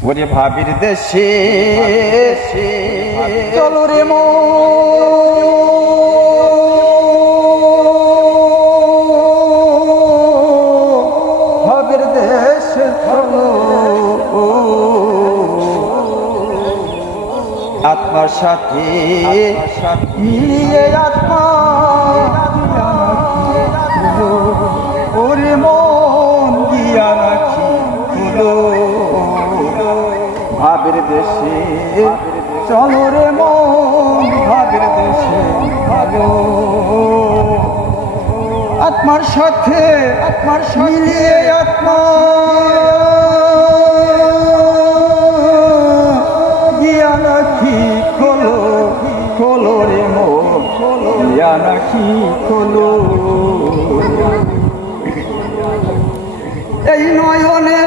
ওরে ভাবির দেশে চলো রে ভাবির দেশে চলো আত্মার সাথে মিলিয়ে আত্মা ওরে মন দিয়া রাখি ভাবের দেশে চলো রে মন ভাবের দেশে ভালো আত্মার সাথে মিলিয়ে আত্মা গিয়া নাকি খোলো খোলো রে মন গিয়া নাকি খোলো এই নয়নে